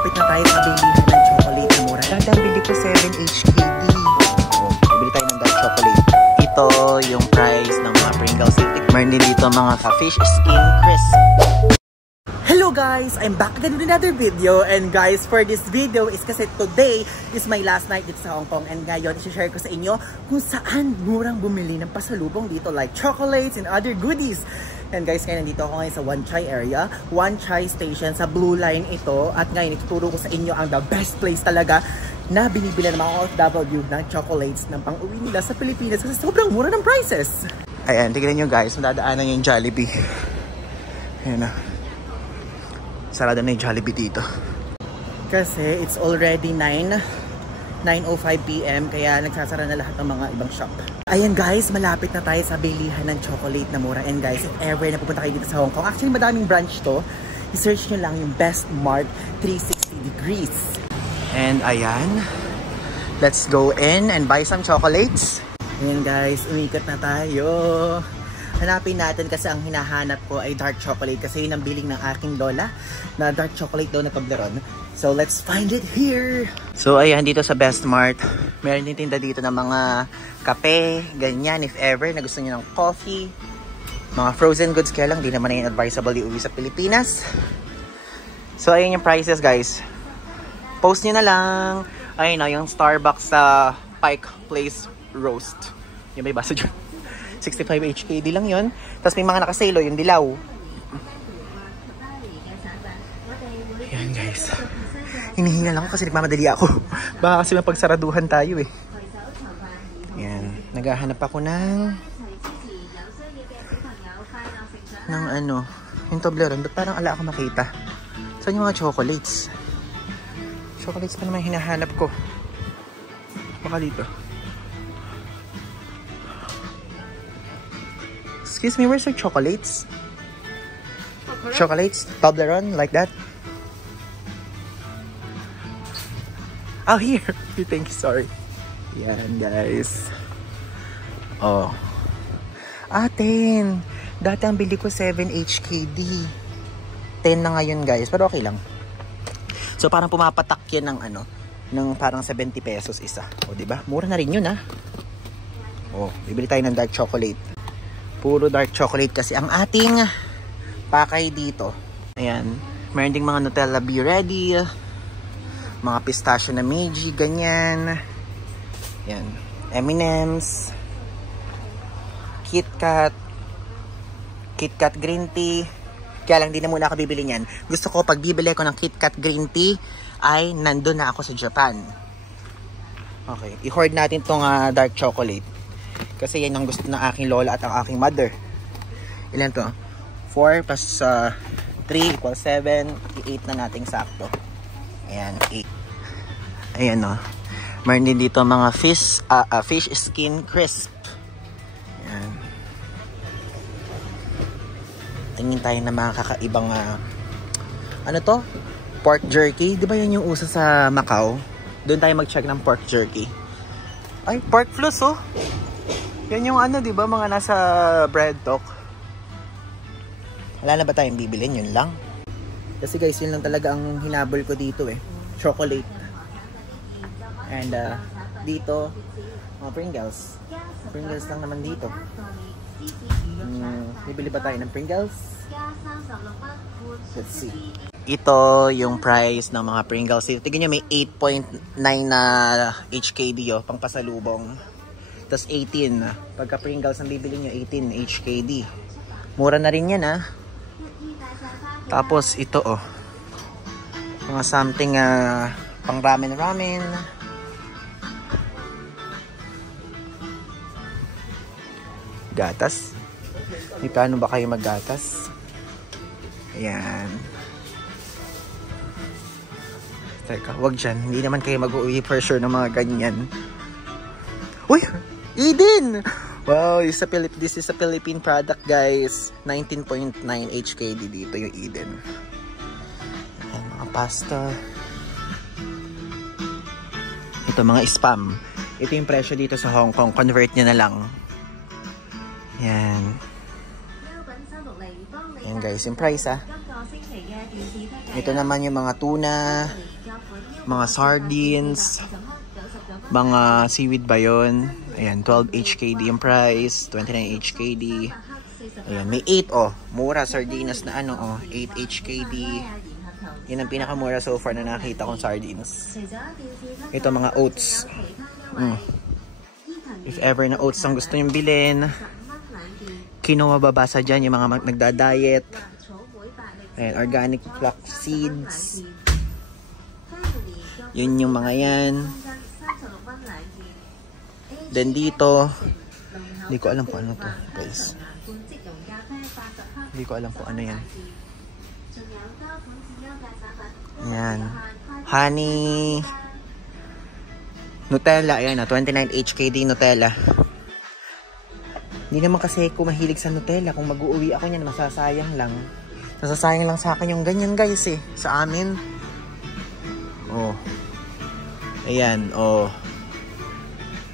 malapit na tayo sa bilihan ng chocolate na mura. Dati ang bili ko 7 HKD. Oh, bibili tayo ng dark chocolate. Ito yung price ng mga Pringles. Meron din dito mga fish skin crisp. Hello guys! I'm back again with another video. And guys, for this video is kasi today is my last night dito sa Hong Kong. And ngayon, isi-share ko sa inyo kung saan murang bumili ng pasalubong dito like chocolates and other goodies. And guys, ngayon nandito ako ngayon sa Wan Chai area. Wan Chai Station sa Blue Line ito. At ngayon, ituturo ko sa inyo ang the best place talaga na binibili ng mga OFW ng chocolates ng pang-uwi nila sa Pilipinas kasi sobrang mura ng prices. Ayan, tignan nyo guys, madadaanan yung Jollibee. Ayan na. Sarado na yung Jollibee dito. Kasi it's already 9:05 PM kaya nagsasara na lahat ng mga ibang shop. Ayan guys, malapit na tayo sa bilihan ng chocolate na mura. And guys, if ever na pupunta kayo dito sa Hong Kong, actually madaming branch to. I-search nyo lang yung Best Mart 360 degrees. And ayan, let's go in and buy some chocolates. Ayan guys, umikot na tayo. Hanapin natin kasi ang hinahanap ko ay dark chocolate kasi yun ang biling ng aking lola na dark chocolate daw na Toblerone. So let's find it here. So ayan, dito sa Best Mart, meron din tinda dito ng mga kape, ganyan if ever na gusto niyo ng coffee. Mga frozen goods kaya lang, di naman na yun advisable iuwi sa Pilipinas. So ayan yung prices guys. Post nyo na lang. Ayun na, yung Starbucks sa Pike Place Roast. Yung may basa dyan. 65 HKD lang yun. Tapos may mga nakasalo, yung dilaw. Ayan guys. Hinihinga lang ako kasi nagmamadali ako. Baka kasi mapagsaraduhan tayo eh. Ayan. Naghahanap ako ng ano, yung Toblerone. Ba't parang ala ako makita? Saan yung mga chocolates? Chocolates pa naman hinahanap ko. Baka dito. Excuse me, where's your chocolates? Chocolates? Toblerone? Like that? Oh, here. Thank you, sorry. Yan, guys. Oh. 10. Dati ang bili ko 7 HKD. 10 na ngayon, guys. Pero okay lang. So, parang pumapatak yan ng ano, ng parang 70 pesos isa. O, diba? Mura na rin yun, ha? O, bibili tayo ng dark chocolate. Puro dark chocolate kasi ang ating pakay dito. Ayan. Meron ding mga Nutella Be Ready. Mga pistachio na Meiji, ganyan. Ayan. M&M's. KitKat. KitKat Green Tea. Kaya lang, di na muna ako bibili niyan. Gusto ko, pag bibili ko ng KitKat Green Tea, ay nandun na ako sa Japan. Okay. I-hoard natin tong dark chocolate. Kasi yan ang gusto ng aking lola at ang aking mother. Ilan to? 4 plus 3 equals 7. I-8 na nating sakto. Ayan, 8. Ayan o. Meron din dito mga fish skin crisp. Ayan. Tingin tayo na mga kakaibang ano to? Pork jerky. Di ba yan yung uso sa Macau? Doon tayo mag-check ng pork jerky. Ay, pork floss oh. Yan yung ano, di ba? Mga nasa bread talk. Wala na ba tayong bibilin? Yun lang. Kasi guys, yun lang talaga ang hinabol ko dito eh. Chocolate. And dito, mga Pringles. Pringles lang naman dito. Bibili ba tayo ng Pringles? Let's see. Ito yung price ng mga Pringles. Tignan nyo, may 8.9 na HKD oh, pang pasalubong. Tapos 18. Pagka Pringles ang bibili nyo, 18 HKD. Mura na rin yan ha. Tapos ito oh. Mga something pang ramen. Gatas. May paano ba kayo maggatas? Ayan. Teka, wag dyan. Hindi naman kayo mag-uwi for sure ng mga ganyan. Uy! Eden! Wow, this is a Philippine product guys. 19.9 HKD dito yung Eden. Ayan, mga pasta. Ito mga spam. Ito yung presyo dito sa Hong Kong. Convert nyo na lang. Ayan. Ayan guys, yung price Ito naman yung mga tuna, mga sardines, mga seaweed ba yun? Ayan, 12 HKD yung price, 29 HKD. Ayan, may 8 oh. Mura, sardinas na ano oh, 8 HKD. Yan ang pinakamura so far na nakita kong sardines. Ito mga oats. If ever na oats ang gusto nyo bilhin, quinoa babasa dyan, yung mga nagda-diet. Ayan, organic flax seeds. Yun yung mga yan. Then dito, hindi ko alam kung ano to, guys. Hindi ko alam kung ano yan. Ayan. Honey Nutella, ayan na, 29 HKD Nutella. Hindi naman kasi ako mahilig sa Nutella. Kung mag-uuwi ako niyan, masasayang lang. Nasasayang lang sa akin yung ganyan, guys, eh. Sa amin. Oh. Ayan, oh.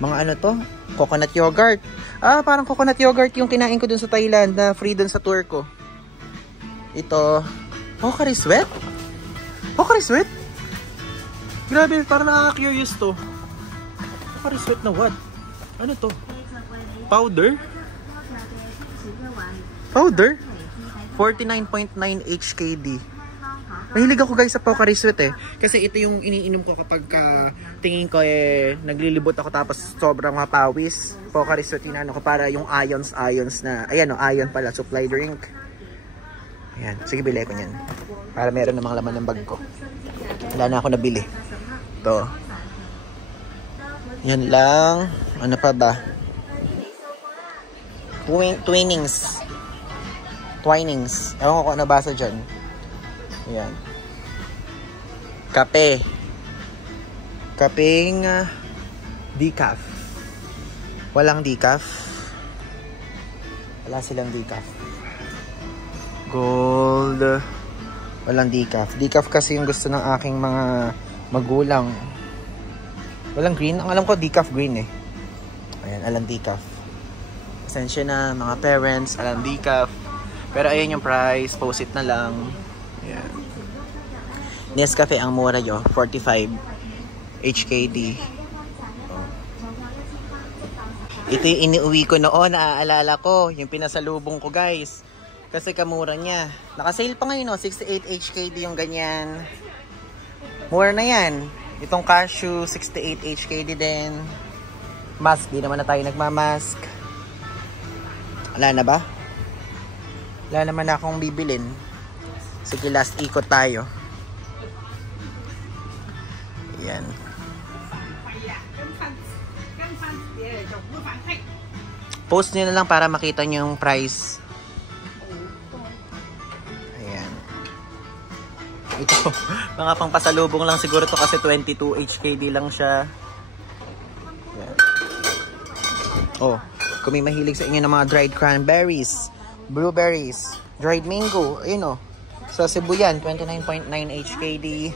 Mga ano to? Coconut yogurt. Ah, parang coconut yogurt yung kinain ko dun sa Thailand na free dun sa tour ko. Ito. Pocari Sweat? Pocari Sweat? Grabe, parang nakaka-curious to. Pocari Sweat na what? Ano to? Powder? Powder? 49.9 HKD. Mahilig ako guys sa Pocari Sweat eh. Kasi ito yung iniinom ko kapag tingin ko eh naglilibot ako tapos sobrang mapawis. Pocari Sweat yung ano ko para yung ions na, ayan o, ion pala, supply drink. Ayan, sige bili ko nyan. Para meron namang laman ng bag ko. Wala na ako nabili. Ito. Yan lang. Ano pa ba? Twinings. Ewan ko kung nabasa dyan. Ayan. Kape. Kapeng decaf. Walang decaf. Wala silang decaf. Gold. Walang decaf. Decaf kasi yung gusto ng aking mga magulang. Walang green. Ang alam ko decaf green eh. Ayan, alam decaf. Pasensya na mga parents, alam decaf. Pero ayan yung price, post it na lang. Ayan. Nescafe ang mura nyo, 45 HKD. Oh. Ito yung iniuwi ko noon, naaalala ko, yung pinasalubong ko guys. Kasi kamura niya. Nakasale pa ngayon, no? 68 HKD yung ganyan. Mura na yan. Itong cashew, 68 HKD din. Mask, di naman na tayo nagmamask. Wala na ba? Wala naman akong bibilin. Sige, last ikot tayo. Ayan. Post nyo na lang para makita nyo yung price. Ayan. Ito, mga pang pasalubong lang siguro to kasi 22 HKD lang siya. Ayan. Oh, kung may mahilig sa inyo ng mga dried cranberries, blueberries, dried mango, ayun o. Sa Cebu yan, 29.9 HKD.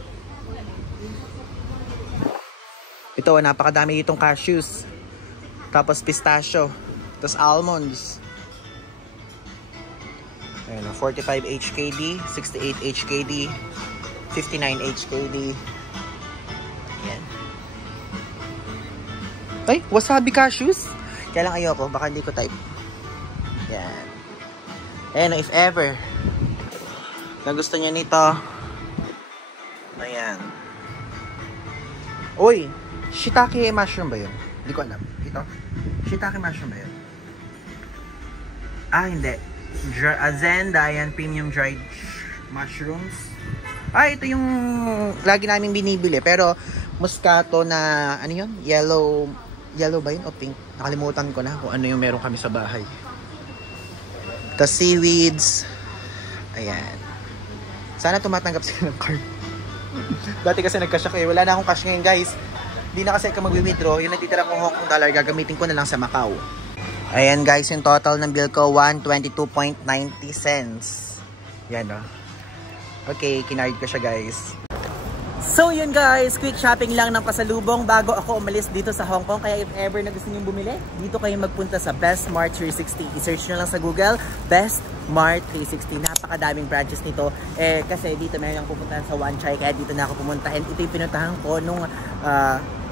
Ito, napakadami itong cashews. Tapos pistachio. Tapos almonds. Ayun o, 45 HKD, 68 HKD, 59 HKD. Ayan. Ay, wasabi cashews? Kaya lang ayoko, baka hindi ko type. Yan. Ayan, if ever na gusto niya nito. Ayan. Uy, shiitake mushroom ba yun? Hindi ko alam. Ito? Shiitake mushroom ba yun? Ah, hindi. Azenda, yan, premium dried mushrooms. Ah, ito yung lagi namin binibili. Pero, muscato na, ano yun? Yellow ba yun? O pink? Nakalimutan ko na kung ano yung meron kami sa bahay. The seaweeds. Ayan. Sana tumatanggap sila ng card. Dati kasi nag-cash ako eh. Wala na akong cash ngayon guys. Hindi na kasi ako mag-withdraw. Yung natitira kong Hong Kong dollar, gagamitin ko na lang sa Macau. Ayan guys, yung total ng bill ko, 122.90 cents. Yan o. Okay, kinard ko siya guys. So yun guys, quick shopping lang ng pasalubong bago ako umalis dito sa Hong Kong. Kaya if ever na gusto nyo bumili, dito kayo magpunta sa Best Mart 360. I-search nyo lang sa Google, Best Mart 360. Napakadaming branches nito. Kasi dito meron akong pupuntahan sa Wan Chai, kaya dito na ako pumunta. And ito yung pinuntahan ko nung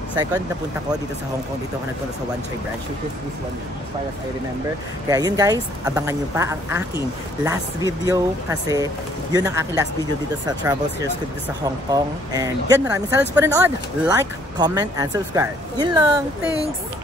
second na punta ko dito sa Hong Kong. Dito ako nagpunta sa Wan Chai branch, which is this one as far as I remember. Kaya yun guys, abangan nyo pa ang aking last video kasi yun ang aking last video dito sa travel series ko dito sa Hong Kong. And yan, maraming salamat sa panonood. Like, comment, and subscribe. Yun lang. Thanks!